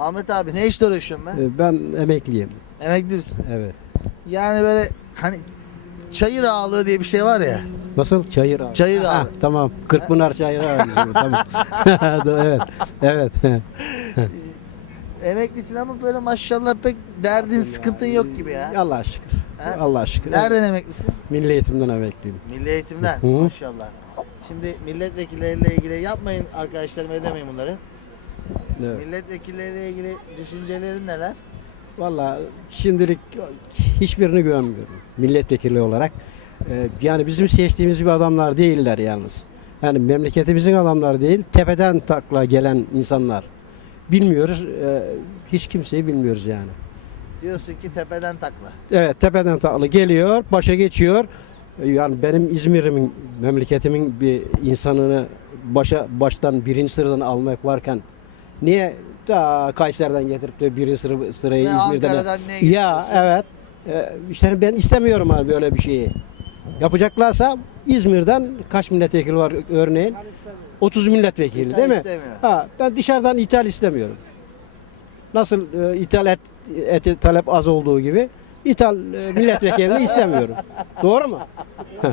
Ahmet abi ne işle uğraşıyorsun ben? Ee, Ben emekliyim. Emekli misin? Evet. Yani böyle hani çayır ağalığı diye bir şey var ya. Nasıl? Çayır ağacı. Çayır Ha, ağacı. Tamam. Kırkpınar çayır ağacı. tamam. evet. Evet. Emeklisin ama böyle maşallah pek derdin sıkıntın yok gibi ya. Allah'a şükür. Ha? Allah'a şükür. Nereden emeklisin? Milli eğitimden emekliyim. Milli eğitimden Hı. maşallah. Şimdi milletvekilleriyle ilgili yapmayın arkadaşlarım ödemeyin bunları. Evet. Milletvekilleriyle ilgili düşüncelerin neler? Valla şimdilik hiçbirini güvenmiyorum milletvekili olarak. Ee, yani bizim seçtiğimiz bir adamlar değiller yalnız. Yani memleketimizin adamları değil, tepeden takla gelen insanlar. Bilmiyoruz, e, hiç kimseyi bilmiyoruz yani. Diyorsun ki tepeden takla. Evet, tepeden takla geliyor, başa geçiyor. Ee, Yani benim İzmir'imin, memleketimin bir insanını başa baştan birinci sıradan almak varken niye ta Kayseri'den getirip de birinci sıra, sırayı Ve İzmir'den Ankara'dan niye ya getiriyorsun? evet. Ee, işte ben istemiyorum abi böyle bir şeyi. Yapacaklarsa İzmir'den kaç milletvekili var örneğin? 30 milletvekili İthal değil mi? istemiyor. Ha, ben dışarıdan ithal istemiyorum. Nasıl e, ithal et, eti talep az olduğu gibi ithal e, milletvekilini istemiyorum. Doğru mu?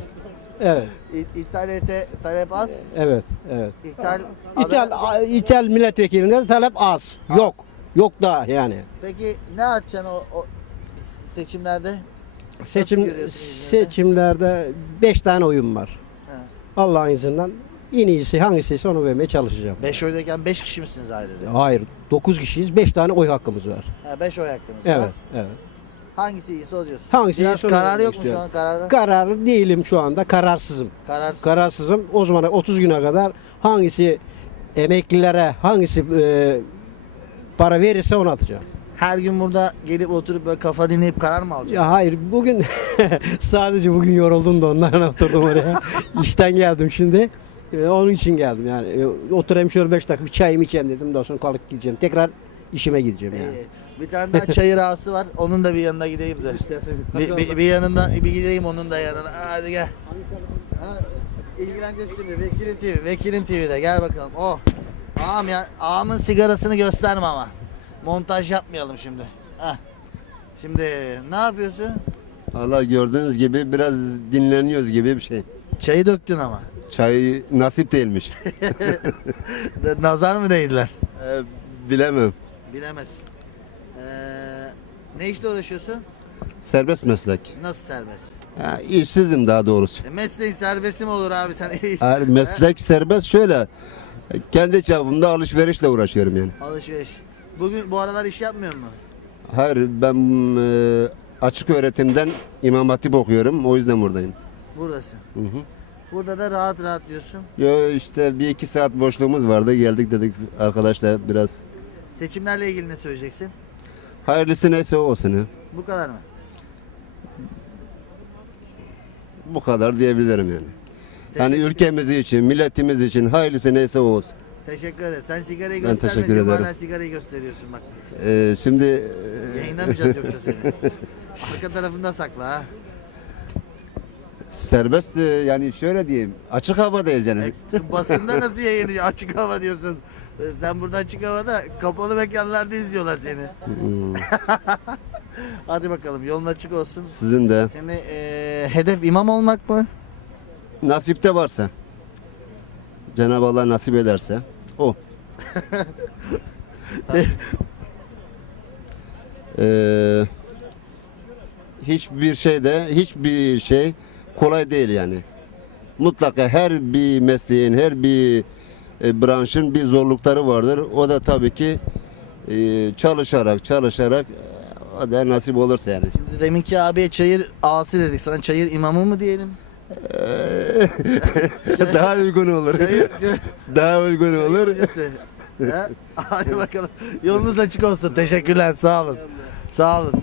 Evet, İ- İthalete talep az. evet, evet. İthal, İthal, a- ithal milletvekilinde de talep az. Az. Yok. Yok da yani. Peki ne atacaksın o, o seçimlerde? Seçim seçimlerde 5 tane oyun var. He. Allah'ın izniyle en iyisi hangisiyse onu vermeye çalışacağım. 5 oydayken 5 kişi misiniz ailede? Hayır, 9 kişiyiz. 5 tane oy hakkımız var. Ha 5 oy hakkınız Evet, var. evet. Hangisi iyiyse o diyorsun. Hangisi Biraz iyiyse onu kararı yok mu şu an kararı? Kararlı değilim şu anda. Kararsızım. Kararsız. Kararsızım. O zaman 30 güne kadar hangisi emeklilere hangisi e, para verirse onu atacağım. Her gün burada gelip oturup böyle kafa dinleyip karar mı alacaksın? Ya hayır bugün sadece bugün yoruldum da ondan oturdum oraya. İşten geldim şimdi. E, onun için geldim yani. E, oturayım şöyle 5 dakika bir çayımı içeyim dedim. Daha sonra kalkıp gideceğim. Tekrar işime gideceğim yani. İyi. Bir tane daha çayır ağası var. Onun da bir yanına gideyim de. Bir, bir, bir yanında bir gideyim onun da yanına. Hadi gel. Ha, İlgileneceğiz şimdi. Vekilim TV. Vekilim TV'de. Gel bakalım. Oh. Ağam ya. Ağamın sigarasını gösterme ama. Montaj yapmayalım şimdi. Heh. Şimdi ne yapıyorsun? Valla gördüğünüz gibi biraz dinleniyoruz gibi bir şey. Çayı döktün ama. Çay nasip değilmiş. Nazar mı değdiler? Ee, bilemem. Bilemezsin. Ee, ne işle uğraşıyorsun? Serbest meslek. Nasıl serbest? Ha, işsizim daha doğrusu. E, mesleğin serbesti mi olur abi sen? Her meslek serbest şöyle. Kendi çapımda alışverişle uğraşıyorum yani. Alışveriş. Bugün bu aralar iş yapmıyor mu? Hayır ben e, açık öğretimden imam hatip okuyorum. O yüzden buradayım. Buradasın. Hı hı. Burada da rahat rahat diyorsun. Yo işte bir iki saat boşluğumuz vardı. Geldik dedik arkadaşlar biraz. Seçimlerle ilgili ne söyleyeceksin? Hayırlısı neyse o olsun. ya. Bu kadar mı? Bu kadar diyebilirim yani. Yani Teşekkür- ülkemiz için, milletimiz için hayırlısı neyse o olsun. Teşekkür ederim. Sen sigarayı Ben gösterme. teşekkür ederim. Hala sigarayı gösteriyorsun bak. Ee, şimdi e, Yayınlamayacağız yoksa seni. Arka tarafında sakla ha. Serbest e, yani şöyle diyeyim açık havadayız yani. E, basında nasıl yayını açık hava diyorsun. E, Sen burada açık havada kapalı mekanlarda izliyorlar seni. Hmm, Hadi bakalım yolun açık olsun. Sizin de Şimdi e, hedef imam olmak mı? nasipte varsa Cenab-ı Allah nasip ederse o. Ee, hiçbir şeyde hiçbir şey kolay değil yani. Mutlaka her bir mesleğin, her bir e, branşın bir zorlukları vardır. O da tabii ki e, çalışarak, çalışarak e, o da nasip olursa yani. Şimdi deminki abiye çayır ağası dedik. Sana çayır imamı mı diyelim? Daha uygun olur. Daha uygun olur. Hadi bakalım. Yolunuz açık olsun. Teşekkürler. Sağ olun. Sağ olun.